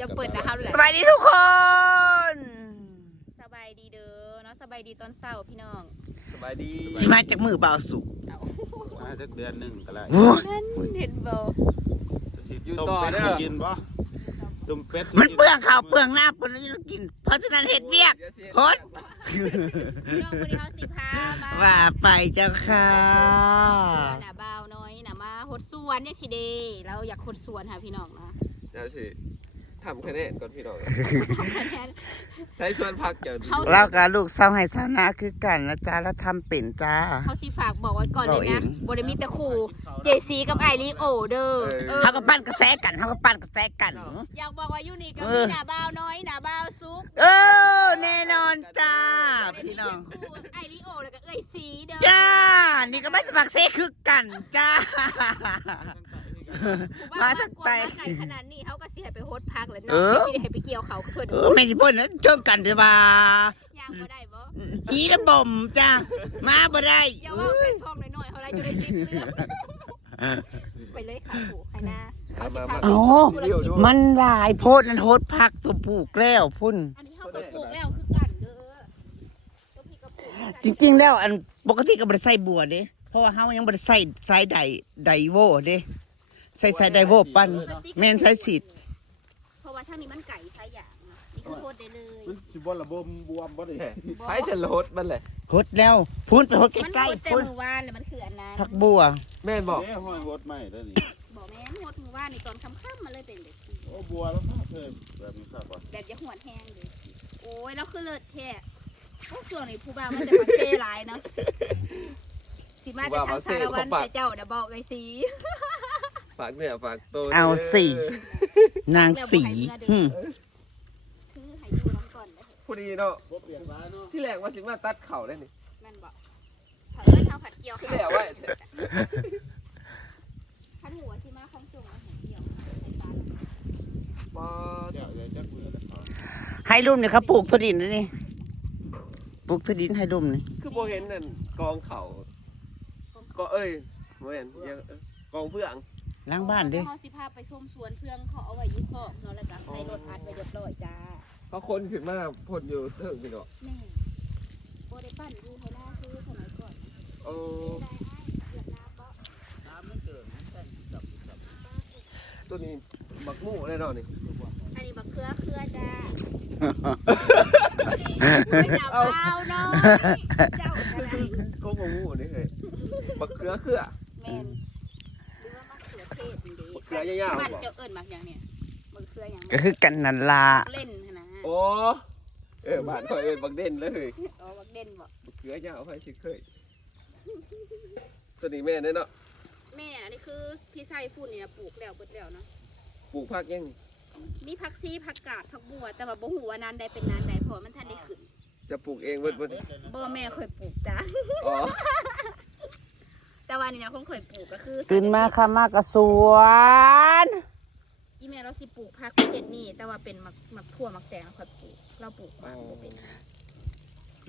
อย่าเปิดนะครับเลยสบายดีทุกคน สบายดีเด้อเนาะสบายดีตอนเช้าพี่น้องสบายดีสิมาจากมือเบาสุกเอามาจักเดือนหนึ่งก็ได้โอ้ยนั่นเห็นบ่อยู่ต่อเด้อกินบ่ตุ่มเป็ดมันเปลืองข้าวเปลืองน้ำเปลืองนี่กิน เพราะฉะนั้นเห็ดเวียกโคตรพี่น้องวันนี้เขาสิพามาว่าไปเจ้าค่ะเพื่อนน่ะบ่าวน้อยน่ะมาหดสวนเนี่ยสิเดเราอยากหดสวนค่ะพี่น้องเนาะเดี๋ยวสิ ทำคะแนนก่อนพี่น้องทำคะแนนใช้ส่วนพักอย่างเขาเรากับลูกสาวให้สาวนาคือกันนะจ๊ะแล้วทำเป็นจ้า เขาสิฝากบอกไว้ก่อนเลยเราเอนะงบริมีแต่ครูเจซีกับไอรีโอเด้อเออเขาก็ปั้นกระแสกันเขาก็ปั้นกระแสกันอยากบอกว่าอยู่นี่ก็เอมีอหน้าบ่าวน้อยหน้าบ่าวซุกเออแน่นอนจ้าพี่น้องไอรีโอแล้วก็เอ้ยสีเด้อจ้านี่ก็ไม่สมัครเซคือกันจ้า มามาตั้ตั้งงแต่แต่ ไก่ขนาดนี้เขาก็สิให้ไปโฮสต์พักแล้วเอเนาะอไม่ใช่ให้ไปเกี่ยวเขาเพิ่นเออไม่ได้พ่นนะเชิงกันเดี๋ยวว่าย่างบ่ได้บ่หีระบ่มจ้ามาบ่ได้อย่าว่าใส่ซองน้อยๆเขาเลยจะได้ติดเลือดไปเลยค่ะปู่ใครนะเขาสิพาไปอ๋อชมธุรกิจมันหลายโพดนั่นโฮดพักตัวปลูกแล้วพุ่น อันนี้เขาก็ปลูกแล้วคือกันเด้อเจ้าพี่ก็ปลูกคือกันจริงๆแล้วอันปกติก็บ่ได้ใส่บัวเด้เพราะว่าเฮายังบ่ได้ใส่สายไดไดโวเด้ ใส่สายไดโวปั้นแม่นใส่สีดเพราะว่าทางนี้มันไก่ไซส์อย่างนะนี่คือโฮสต์ได้เลยมันสิบ่ระบมบวมบ่ได้ไฟจะลดมันเลยโฮดแล้วพุ่นไปโฮดมันใกล้โฮสต์ๆแต่พุ่นมือว่านแล้วมันคืออันนั้นผักบัว แม่นบอกเด้ห้อยโหดใหม่เด้อนี่บอกแม่นโฮสต์มือว่านในตอนค่ำๆมันเลยเป็นแบบนี้โอ้บัวแล้วเพิ่มแบบนี้ครับบ่แบบจะหวนแห้งเลยโอ้ยแล้วคือเลิศแท้โอ้ส่วนนี้ผู้บ่าวมันจะมาเซ่หลายเนาะสิมาจะทางสารวันแต่เจ้าน่ะบอกไอ้สี ฝากเนื้อฝากตัวเอาสิ นางสีหึคือให้อยู่น้ำก่อนเลยพอดีเนาะบ่เปลี่ยนร้ายเนาะที่แรกว่าสิมาตัดเข่าได้นี่แม่นบอกเผอิญเท้าผัดเกี๊ยวที่ค่ะแรกว่าขันหัวที่มาของจงอาหารเกี๊ยวในบ้านปอเดี๋ยวเดี๋ยวจักมือแล้วเขาให้รุ่มเนี่ยเขาปลูกถั่วดินนะนี่ปลูกถั่วดินให้รุ่มนี่คือโบเห็นนั่นกองเข่าก็เอ้ยโบเห็นยังเอ้ยกองเพื่อง ล้างบ้านเด้เขาสิพาไปส้มสวนเพื่องเขาเอาไว้อยุคอกเนาะแล้วก็ใส่รถอัดไว้เรียบร้อยจ้าเขาคนขึ้นมาพ่นอยู่เถิงพี่เนาะแม่โบได้ปั้นดูให้หน้าคือสมัยก่อนโอ้ได้ไอ้เดือดน้ำก็น้ำมันเกินมันแต่งจับจับตัวนี้บักหมูแน่นอนนี่อันนี้บักเขือเขือจ้าไม่จับเอาเนาะเจ้าอะไร ก็บักหมูนี่เฮ้ยบักเกลือเคือ แม่นหรือว่ามะเขือเทศนี่ บัก เกลือยาวมันๆบอกเจ้าเอิญมักอย่างเนี่ยมะเขืออย่างก็คือกันนันลาเล่นนะโอ้เออบ้านคอยเป็นบักเด่นเลยเฮ้ยอ๋อบักเด่นบ่บักเกลือยาวไปชิเคยตัวนี้แม่เนี่ยเนาะแม่อันนี้คือที่ใส่ฝุ่นเนี่ยปลูกแล้วเบิดแล้วเนาะปลูกผักยังมีผักซีผักกาดผักบัว แต่ว่าบ่ฮู้ว่านานใดเป็นนานใดเพราะมันทันได้ขึ้นจะปลูกเองเบิดเบิดบ่แม่เคยปลูกจ้ะอ๋อ แต่ว่านี่นะคงเคยปลูกก็คือตื่นมาค่ะมากระสวนอีแม่เราสิปลูกผักประเภทนี้ แต่ว่าเป็นมักมักทั่วมักแตงค่อยปลูกเราปลูกบ้านบ่เป็น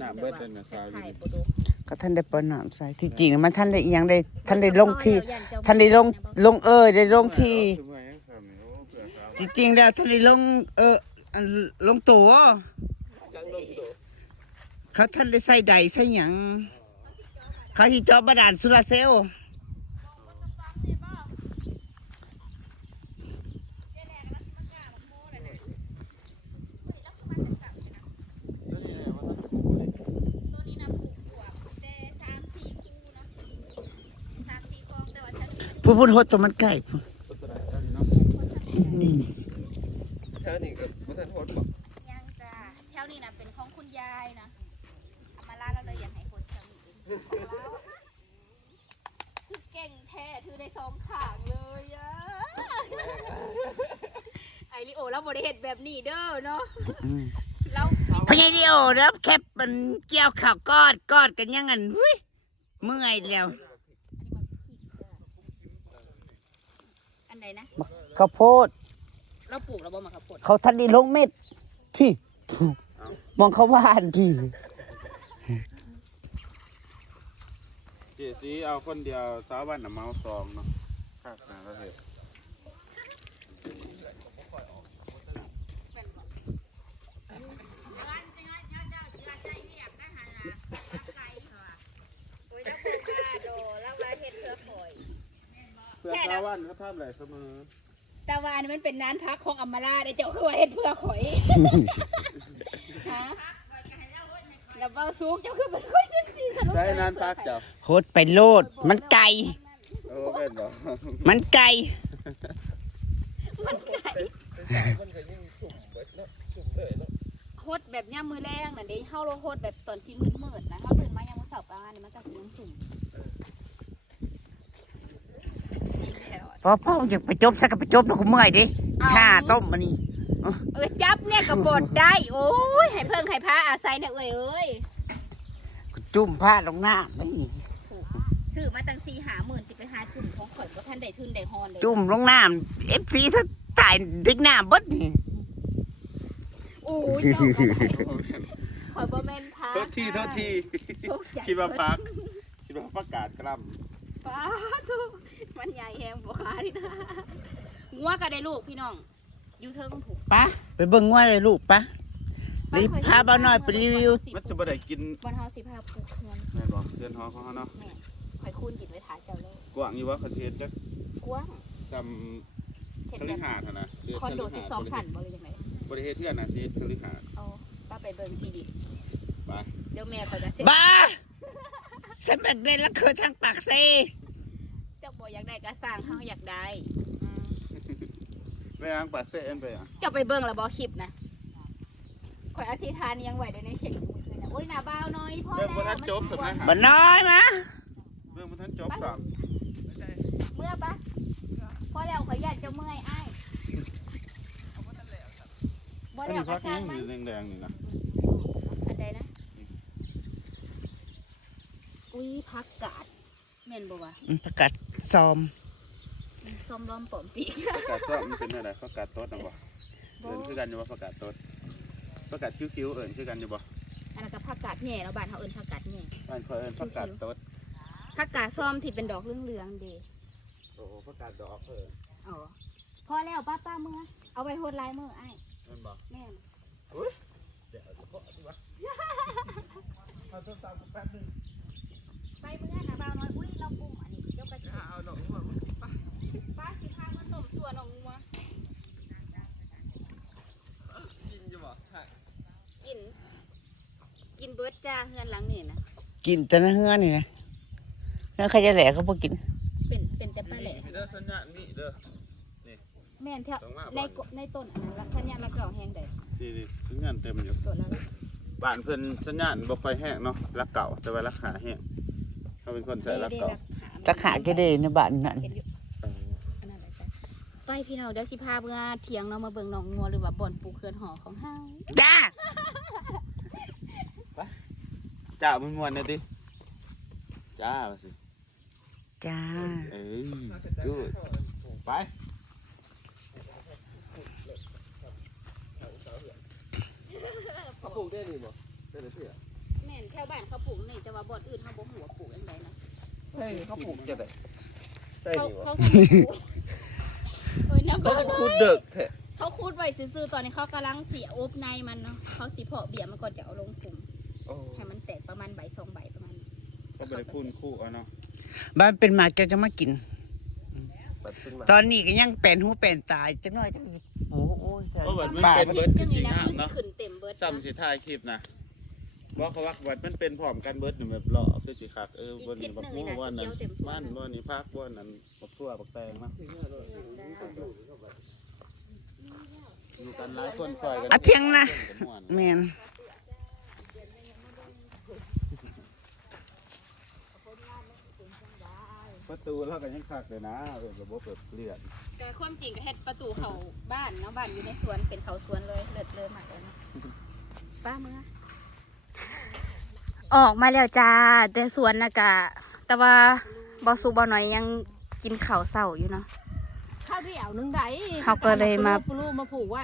น้ำเบิดเลยนะสาวไข่นี่บ่ดกก็ท่านได้ปนน้ำใส่ที่จริงมันท่านได้อิหยังได้ท่านได้ลงที่ท่านได้ลงลงเอยได้ลงที่สมัยยังซ้ำนี่โอ้เผื่อสาวที่จริงแล้วท่านได้ลงเอออันลงตัวช่างลงสิโตเขาท่านได้ใส่ใดใส่หยัง เขาที่เจอบาดาลสุราเซลลตัวนี้แหละว่าท่านปลูกเลยตัวนี้นะปลูกบวบแต่สามสี่คู่เนาะสามสี่กอผู้พูดโฮดตัวมันใกล้นี้เนาะนี่แค่นี้ก็บ่ทันโหดบอก ยังจ้าแถวนี้นะเป็นของคุณยายนะเอามาล่าเราเลยอยากให้คนแถวนี้เป็นของเราคือเก่งแท้ถือได้สองขางเลยอะไอริโอ เราบริเหตุแบบนี้เด้อเนาะอืมเรามีพญาดิโอเด้อแคปมันเกี่ยวข่าวกอดกอดกันยังไงหุ้ยเมื่อยแล้วอันไหนนะข้าวโพด เราปลูกเราบ่มาข้าวโพดเขาทันได้ลงเม็ดพี่ มองเขาว่านพี่เจสีเอาคนเดียวสาวบ้านน่ะเมาซองเนาะครับนะประเท วันเขาทำอะไรเสมอแต่ว่าอันนี้มันเป็นน้านพักของอำมาลาเดี๋ยวเจ้าคือว่าเฮ็ดเพื่อข่อยฮะแล้วเบาสูงเจ้าคือเป็นคนจังซี่สนุกใช้นานพักเจ้าโคตรไปโลด มันไก่ เออเป็นบ่มันไก่มันไก่มันก็ยิ่งสุ่มเบิดเนาะสุ่มเลยเนาะโฮดแบบย่ามมือแรงน่ะเด้เฮาโลโฮดแบบตอนสิมืดๆนะเฮาตื่นมายามมื้อเช้าประมาณนี้มันก็สิยังสุ่มอีกแล้วอะ พอพ่ออยากไปจบสักก็ไปจบแล้วกูเมื่อยดิห้าต้มมันนี่เออจับเนี่ยก็บดได้ โอ้ยให้เพิ่งให้พระอาศัยเนี่ยเอ้ยเอ้ยกูจุ่มผ้าลงหน้าไม่ซื้อมาตั้งสี่หาหมื่นสิไปหาจุ่มของข่อยก็ท่านได้ทุนได้ฮอนเลยจุ่มลงน้ำเอฟซีถ้าตายดึกหน้าเบดนี่โอ้ยเจ้าก็ได้ข่อยบ่แม่นพระโทษทีโทษทีตกใจคิดว่าพักคิดว่าประกาศกล้ ป้าทุกมันใหญ่แฮงบ่ค้าดินะงัวก็ได้ลูกพี่น้องอยู่เทิงผูกปะไปเบิ่งว่าเลยลูกปะรีบพาบ้าน้อยไปรีวิวำมันจะบ่ได้กินบนเฮาสิพาผูกเงินแม่นบ่เรือนหอของเขาเนาะแม่ข่อยคูณกินไว้ถ่ายเจ้าเลยกว้างอยู่ว่าเขาสิเฮ็ดจักกว้างจเฮ็ดำคแบฤบหาสน์หั่นนะเรืคอนโดคฤหาสน์12ชั้นบ่เลยจังไดบริเฮ็ดเทื่อนน่ะสิคฤหาสน์เอาป้าไปเบิ่งที่ดิไปเดี๋ยวแม่ข่อยจะเซ็นบ้า ฉันแบบเด่นแล้วเคยทางปากเซเจ้าบ่อยากได้ก็สร้างเฮาอยากได้ไปอ้างปากเซ่เอ็นไปอะเจ้าไปเบิ่งแล้วบ่คลิปนะข่อยอธิษฐานยังไหวได้ในเข่งมือคืนนะโอ้ยหน้าบ้าวน้อยพ่อเรื่องบ่แล้วทันจบสำนักหาบ้าน้อยมาเรื่องบ่ทันจบสามเมื่อปะพอแล้วข่อยญาติเจ้าเมื่อยอ้ายบ่อันแล้วนี้ก็พักสร้ายังงมัอนยู่แดงๆนี่นะ อันใดนะ อุ้ยพักกาดแม่นบ่วะอืมประกาศซอมส้มล้อมปอมปีกประกาศก็มันเป็นอะไรประกาศโต๊ดนะบ่เอิ้นคือกันอยู่บ่ประกาศโต๊ดประกาศคิ้วๆเอิ้นคือกันอยู่บ่อันนั้นก็ผักกาดแหน่แล้วบ้านเฮาเอิ้นผักกาดแหน่บ้านเขาเอิ้นประกาศโต๊ดผักกาดส้มที่เป็นดอกเหลืองๆเด้โอ้ประกาศดอกเอออ๋อพอแล้วป้าป้าเมื่อเอาไว้โหดลายมืออ้ายแม่นบ่แม่นเดี๋ยวเอาเกาะดีวะ เอาโทรศัพท์แป๊บนึง ไปเมื่อนะบ่าวน้อยอุ้ยเราปรุงอันนี้เดี๋ยวไปเอาดอกนี้มาป้าสิพามาต้มส่วนของงัวกินอยู่บ่ใช่กิน กินเบิร์ดจ้าเฮือนหลังนี่นะกินแต่ในเฮือนี่นะแล้วใครจะแหลกเขาพอกิน เป็นเป็นแต่ปลาแหล่มีเด้อสัญญาณมีเด้อแม่นแถวต้องมาในกในต้นอันนั้นลักษณะมันเก่าแห้งได้นี่ๆสัญญาณเต็มอยู่ต้นละละบ้านเพิ่นสัญญาณบ่ค่อยแห้งเนาะรักเก่าแต่ว่าราคาแห้ง เขาเป็นคนใส่รักเก่าจะขาจะได้ในบ้านนั่นเห็นอยู่อันนั้นแหละจ้ะไปพี่น้องเดี๋ยวสิพาเมื่อเที่ยงเนาะมาเบิ่งหนองงัวหรือว่าบ่อนปลูกเขื่อนหอของเฮาจ้าจ้ามันม่วนๆหน่อยติจ้าว่าสิจ้าเอ้ยกูดไปเขาปลูกได้นี่บ่ได้เลยเพื่อแม่นแถ วบ้านเขาปลูกนี่แต่ว่าบ่อนอื่นเฮาบ่ฮู้ว่าปลูกจังไดนะใช่เขาปลูกจะได้ใช่เขานี่บ่เขาทำให้ปลูกโอ้ยน้ำเขาบ้าคูดเด็กแท้เขาคูดไว้ซื่อๆตอนนี้เขากำลังเสียอบในมันเนาะเขาสิเพาะเบี้ยมันก่อนจะเอาลงกลุ่มโอ้ให้มันแตกประมาณใบสองใบประมาณนี้ก็บ่ได้คูนคู่เอาเนาะบ้านเป็นหมาแกจะมากินปัดขึ้นมาตอนนี้ก็ยังเป็นหูเป็นตายจังน้อยจังสิโอ้โหเพราะว่ามันบ้าเป็นเบิดจัคืองสีนี้นะงามคือสิเนาะขึ้นเต็มเบิดซ้ำสิถ่ายคลิปนะ ว่าเขาว่าวัดมันเป็นพร้อมกันเบิดนี่แบบเลาะคือสิคักเออบ่นี่บักม่วงบ่นั่นมันบ่นี่ภาคบ่นั่นบักทั่วบักแตงเนาะอยู่กันหลายคนซอยกันอะเที่ยงนะกันม่วนแมนประตูเราก็ยังคักเลยนะเออระบบแบบเลียดแต่ความจริงก็เฮ็ดประตูเขาบ้านเนาะบ้านอยู่ในสวนเป็นเขาสวนเลยเลิศเลยมากเลยนะป้าเมื่อ ออกมาแล้วจ้า แต่สวนนะกะ แต่ว่าบอสูบอหน่อยยังกินข้าวเศร้าอยู่เนาะข้าวเดี่ยวนึงไดเขาก็เลยมาปลูกมาผูกไว่า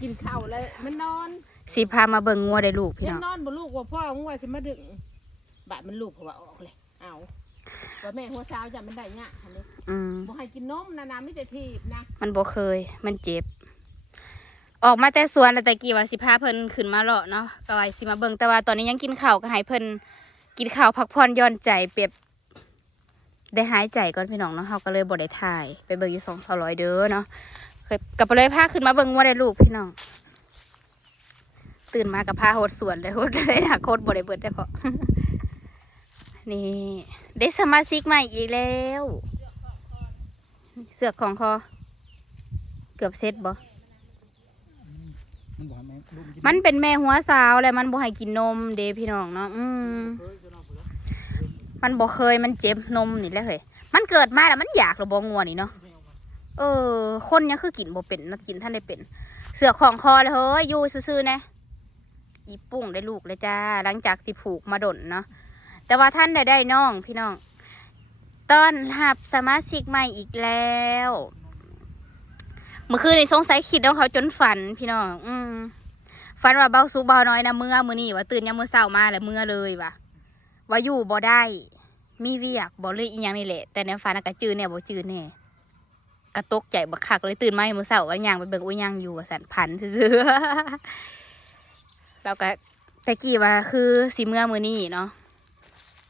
กินข้าวแล้วมันนอนสีพามาเบิ่งงัวได้ลูกพี่ยังน้องนอนบ่ลูกว่าพ่อมึงว่าสิมาดึงบาดมันลูกเพราะว่าออกเลย เอาว่าแม่หัวสาวจะมันได้เนี่ยอันนี้อืมบ่ให้กินนมนะนะไม่แต่ทีบนะ มันบ่เคย มันเจ็บ ออกมาแต่สวนแต่กี้ว่าสิพาเพิ่นขึ้นมาเลาะเนาะก็ว่าสิมาเบิ่งแต่ว่าตอนนี้ยังกินข้าวก็ให้เพิ่นกินข้าวพักผ่อนย่อนใจเปรียบได้หายใจก่อนพี่น้องเนาะเฮาก็เลยบ่ได้ถ่าย ไปเบิ่งอยู่สองสร้อยเด้อเนาะเคยกลับไปเลยพาขึ้นมาเบิ่งว่าได้ลูกพี่น้อง ตื่นมากับพาโหดสวนเลยโหดได้หนักโคตรบ่ได้เบิดได้เพอนี่ได้สมาชิกใหม่อีกแล้ว เสือกของคอ เกือบเซ็ตบ่ มันบ่แม่ลูกกินมันเป็นแม่หัวสาวแล้วมันบ่ให้กินนมเด้พี่น้องเนาะอืมมันบ่เคยมันเจ็บนมนี่แหละเฮ้ยมันเกิดมาแล้วมันอยากหรือบ่งัวนี่เนาะเออ คนยังคือกินบ่เป็นนักกินท่านได้เป็น เสือของคอเลยเฮ้ยอยู่ซื่อๆนะอีปุ้งได้ลูกเลยจ้า หลังจากที่ผูกมาดนเนาะแต่ว่าท่านได้ได้น้องพี่น้องต้อนรับสมาชิกใหม่อีกแล้ว เมื่อคืนในสงสัยคิดของเขาจนฝันพี่น้อง อืมฝันว่าเบาสุเบาน้อยนะเมื่อมือนี่ว่าตื่นยามมื้อเช้ามาแล้วเมื่อเลยว่ะว่าอยู่บ่ได้ มีเวียกบ่เลยอีหยังนี่แหละ แต่ในฝันน่ะก็จื้อแน่ยบ่จื้อแน่กระตกใจบักคักเลยตื่นมาให้มื้อเช้าก็ย่างไปเบิ่งว่ายังอยู่สันพันซื่อๆแล้วก็แต่กี้ว่าคือสิเมื่อมือนี้เนาะ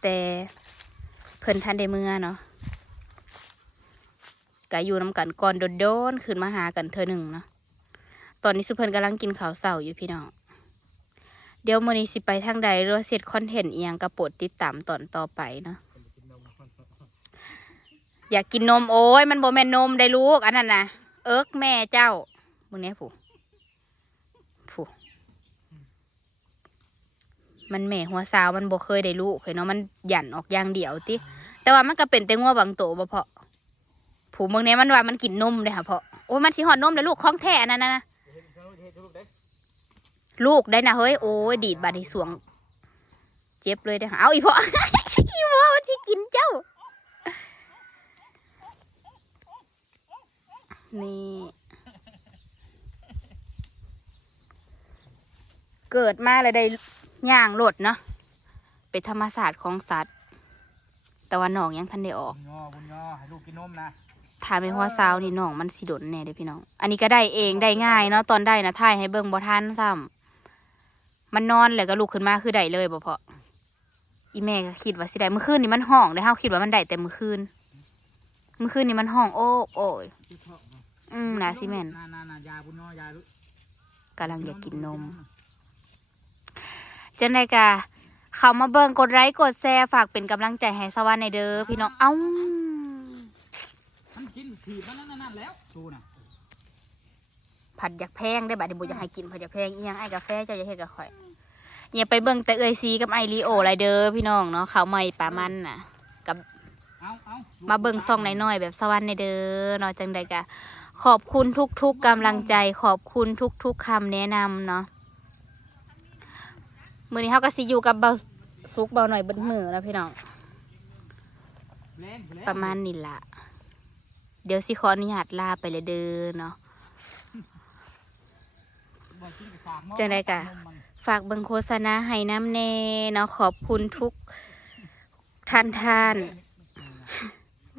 แต่เพิ่นทันได้เมื่อเนาะ ก็อยู่น้ำกันก่อนโดนๆขึ้นมาหากันเธอหนึ่งเนาะตอนนี้สุเพิ่นกำลังกินข้าวเสาอยู่พี่น้องเดี๋ยวมื้อนี้สิไปทางใดหรือว่าเสร็จคอนเทนต์อีหยังก็โปรดติดตามตอนต่อไปเนาะอยากกินนมโอ้ยมันบ่แม่นนมได้ลูกอันนั้นนะเอิกแม่เจ้ามื้อนี้ผู้ผู้มันแม่หัวสาวมันบ่เคยได้ลูกเห็นเนาะมันหยั่นออกอย่างเดียวติแต่ว่ามันก็เป็นแต่งัวบางโตบ่เพาะ ผูเมืองนี้มันว่ามันกินนมเลยค่ะเพาะโอ้มันสิหอดนมเลยลูกของแท้อันนั่นนะลูกได้นะเฮ้ยโอ้ยดีดบาดในสวง เจ็บเลยเด้เอาอีพ่ออีพ่อมันสิกินเจ้า นี่เกิดมาแล้วได้ย่างรถเนาะเป็นธรรมศาสตร์ของสัตว์ แต่ว่าน้องยังทันได้ออกงอบุญงอให้ลูกกินนมนะ ถ่ายเป็นหัวซาวนี่น้องมันสิดนแน่เด้อพี่น้อง อันนี้ก็ได้เองได้ง่ายเนาะตอนได้นะถ่ายให้เบิ่งบ่ทันซ้ำมันนอนแล้วก็ลุกขึ้นมาคือได้เลยบ่พออีแม่ก็คิดว่าสิได้เมื่อคืนนี่มันห้องได้เฮาคิดว่ามันได้แต่เมื่อคืนเมื่อคืนนี่มันห้องโอ้โอ้ยอืมนะสิแม่นนานานายาบุญงอยาลูกกำลังอยากกินนมจังไดกะเขามาเบิ่งกดไลค์กดแชร์ฝากเป็นกำลังใจให้สวรรค์ในเด้อพี่น้องเอ้า กินถีบมันนั่นนั่นแล้วสู้นะผัดอยากแพงได้บัดนี้บ่อยากให้กินผัดอยากแพงอีหยังไอ้กาแฟเจ้าอย่าเฮ็ดกับข่อยอย่าไปเบิ่งแต่เอ้ยซีกับไอรีโอไรเด้อพี่น้องเนาะเขาวใหม่ปลามันน่ะเอาเอามาเบิ่งซองน้อยๆแบบสวรรค์ในเด้อเนาะจังใดกะขอบคุณทุกๆกำลังใจ ขอบคุณทุกๆคำแนะนำเนาะมื้อนี้เฮาก็สิอยู่กับเบาสุกเบาหน่อยเบิดมือแล้วพี่น้องแรงแรงประมาณนี้ล่ะ เดี๋ยวสิขออนุญาตลาไปเลยเด้อเนาะบ่กินกับสากหม้อจังใดกะนมมันฝากเบิ่งโฆษณาให้น้ำแน่เนาะขอบคุณทุกท่านท่าน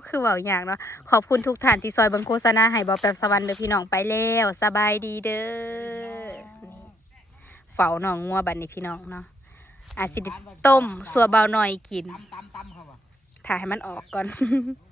คือเว่าอย่างเนาะขอบคุณทุกท่านที่ซอยเบิ่งโฆษณาให้บอแปบสวรรค์เด้อพี่น้องไปแล้วสบายดีเด้อนี่เฝ้าน้องงัวบัดนี้พี่น้องเนาะอาจสิได้ต้มสัวเบาหน่อยกินตำตำตำเขาว่ะถ่ายให้มันออกก่อนโ